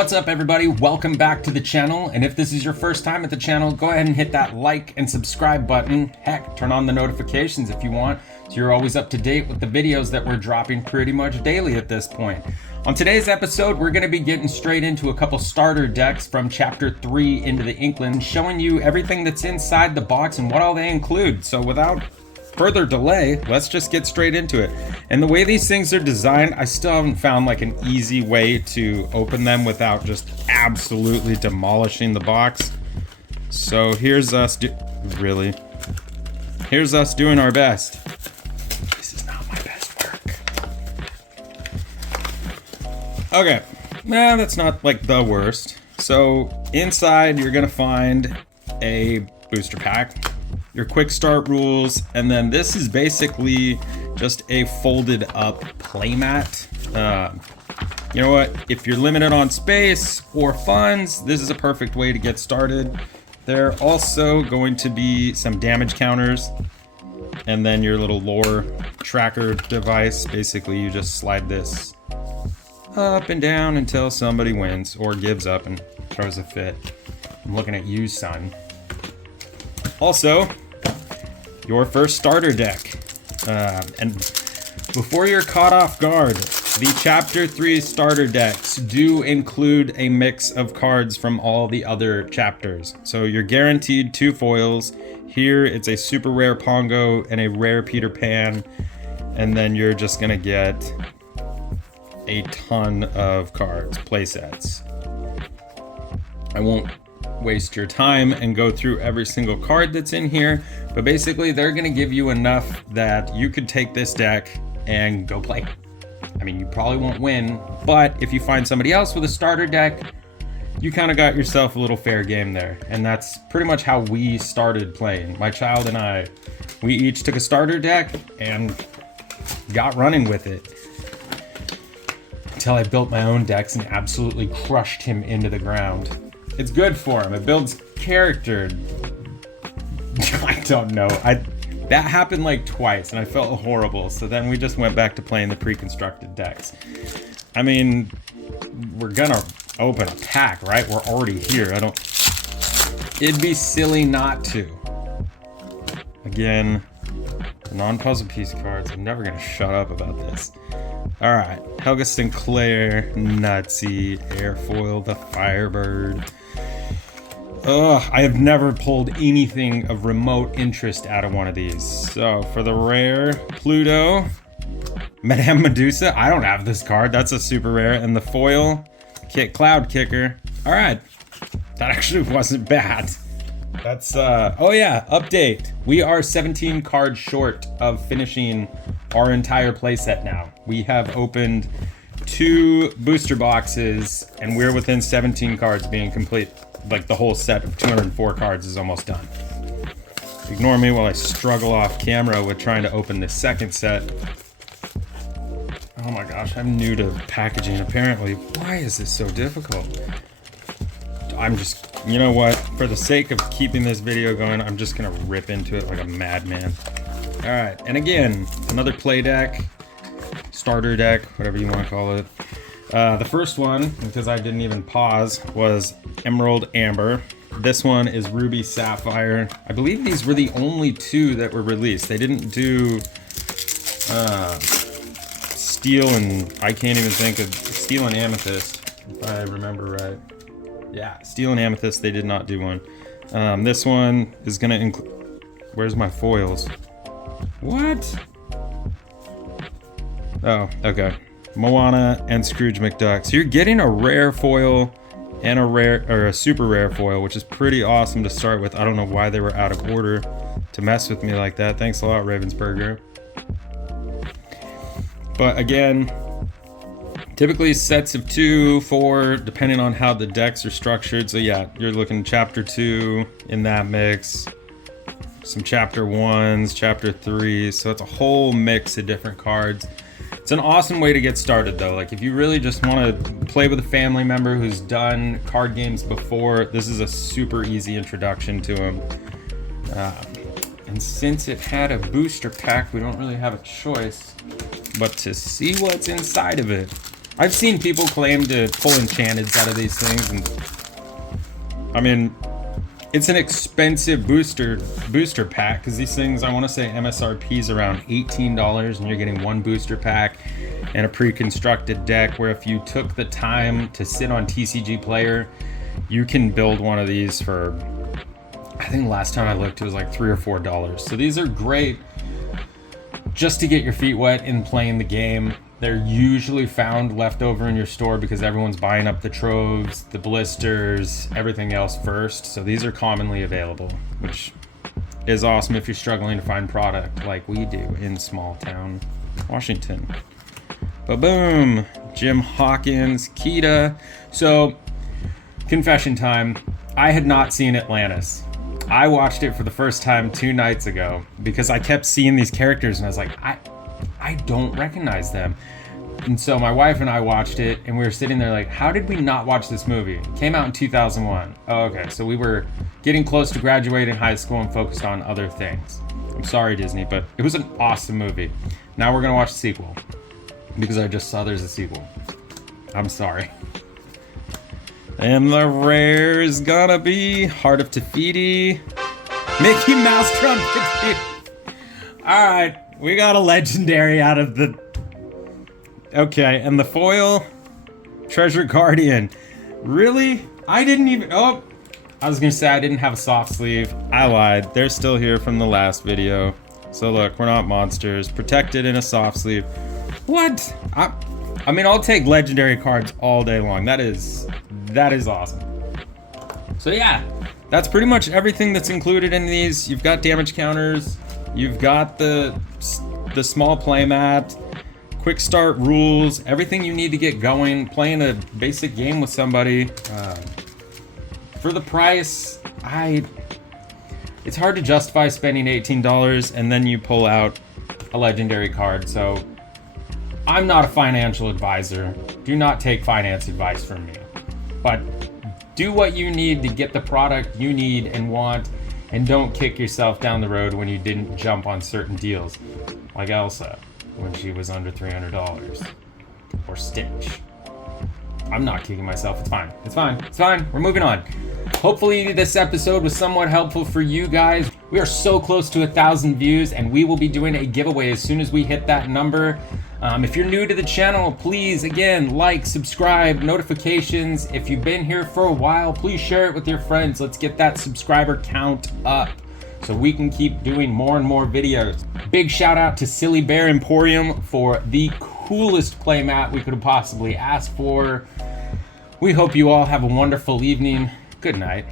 What's up everybody, welcome back to the channel, and if this is your first time at the channel, go ahead and hit that like and subscribe button. Heck, turn on the notifications if you want, so you're always up to date with the videos that we're dropping pretty much daily at this point. On today's episode, we're going to be getting straight into a couple starter decks from Chapter 3 Into The Inklands, showing you everything that's inside the box and what all they include. So without further delay, let's just get straight into it. And the way these things are designed, I still haven't found like an easy way to open them without just absolutely demolishing the box. So here's us here's us doing our best. This is not my best work. Okay, nah, that's not like the worst. So inside you're gonna find a booster pack, your quick start rules, and then this is basically just a folded up playmat. You know what, if you're limited on space or funds, this is a perfect way to get started. There are also going to be some damage counters, and then your little lore tracker device. Basically you just slide this up and down until somebody wins or gives up and throws a fit. I'm looking at you, son. Also, your first starter deck. And before you're caught off guard, the Chapter 3 starter decks do include a mix of cards from all the other chapters. So you're guaranteed 2 foils. Here it's a super rare Pongo and a rare Peter Pan. And then you're just gonna get a ton of cards, playsets. I won't waste your time and go through every single card that's in here, but basically they're gonna give you enough that you could take this deck and go play. I mean, you probably won't win, but if you find somebody else with a starter deck, you kind of got yourself a little fair game there. And that's pretty much how we started playing. My child and I, we each took a starter deck and got running with it until I built my own decks and absolutely crushed him into the ground. It's good for him. It builds character. I don't know. That happened like twice and I felt horrible. So then we just went back to playing the pre-constructed decks. I mean, we're gonna open a pack, right? We're already here. It'd be silly not to. Again, non-puzzle piece cards. I'm never gonna shut up about this. All right, Helga Sinclair, Nutsy, Airfoil, the Firebird. I have never pulled anything of remote interest out of one of these. So for the rare, Pluto, Madame Medusa. I don't have this card. That's a super rare. And the foil, Cloud Kicker. All right, that actually wasn't bad. That's oh yeah, update. We are 17 cards short of finishing our entire playset now. We have opened 2 booster boxes and we're within 17 cards being complete. Like the whole set of 204 cards is almost done. Ignore me while I struggle off camera with trying to open this second set. Oh my gosh, I'm new to packaging apparently. Why is this so difficult? I'm just, you know what? For the sake of keeping this video going, I'm just gonna rip into it like a madman. All right, and again, another play deck, starter deck, whatever you want to call it. The first one, because I didn't even pause, was Emerald Amber. This one is Ruby Sapphire. I believe these were the only 2 that were released. They didn't do Steel and, I can't even think of, Steel and Amethyst, if I remember right. Yeah, Steel and Amethyst, they did not do one. This one is gonna include, where's my foils? What? Oh, okay. Moana and Scrooge McDuck. So you're getting a rare foil and a super rare foil, which is pretty awesome to start with. I don't know why they were out of order to mess with me like that. Thanks a lot, Ravensburger. But again, typically sets of 2, 4, depending on how the decks are structured. So yeah, you're looking Chapter 2 in that mix. Some Chapter 1s, Chapter 3s. So it's a whole mix of different cards. It's an awesome way to get started though. Like if you really just want to play with a family member who's done card games before, this is a super easy introduction to them. And since it had a booster pack, we don't really have a choice but to see what's inside of it. I've seen people claim to pull enchanteds out of these things, and I mean, it's an expensive booster pack, because these things, I want to say MSRP is around $18, and you're getting one booster pack and a pre-constructed deck, where if you took the time to sit on TCG Player, you can build one of these for, I think last time I looked it was like $3 or $4. So these are great just to get your feet wet in playing the game. They're usually found left over in your store because everyone's buying up the troves, the blisters, everything else first. So these are commonly available, which is awesome if you're struggling to find product like we do in small town Washington. Ba-boom! Jim Hawkins, Kita. So, confession time. I had not seen Atlantis. I watched it for the first time 2 nights ago because I kept seeing these characters and I was like, I don't recognize them. And so my wife and I watched it, and we were sitting there like, how did we not watch this movie? It came out in 2001. Oh, okay, so we were getting close to graduating high school and focused on other things. I'm sorry, Disney, but it was an awesome movie. Now we're gonna watch the sequel because I just saw there's a sequel. I'm sorry. And the rare is gonna be Heart of Tafiti, Mickey Mouse Trumpet. Alright, we got a legendary out of the... Okay, and the foil, Treasure Guardian. Really? I didn't even... Oh, I was gonna say I didn't have a soft sleeve. I lied. They're still here from the last video. So look, we're not monsters. Protected in a soft sleeve. What? I mean, I'll take legendary cards all day long. That is awesome. So yeah, that's pretty much everything that's included in these. You've got damage counters. You've got the small playmat, quick start rules, everything you need to get going, playing a basic game with somebody. For the price, it's hard to justify spending $18 and then you pull out a legendary card. So I'm not a financial advisor. Do not take finance advice from me. But do what you need to get the product you need and want, and don't kick yourself down the road when you didn't jump on certain deals. Like Elsa, when she was under $300. Or Stitch. I'm not kicking myself. It's fine. It's fine. It's fine. We're moving on. Hopefully this episode was somewhat helpful for you guys. We are so close to 1,000 views, and we will be doing a giveaway as soon as we hit that number. If you're new to the channel, please, again, like, subscribe, notifications. If you've been here for a while, please share it with your friends. Let's get that subscriber count up so we can keep doing more and more videos. Big shout out to Silly Bear Emporium for the coolest playmat we could have possibly asked for. We hope you all have a wonderful evening. Good night.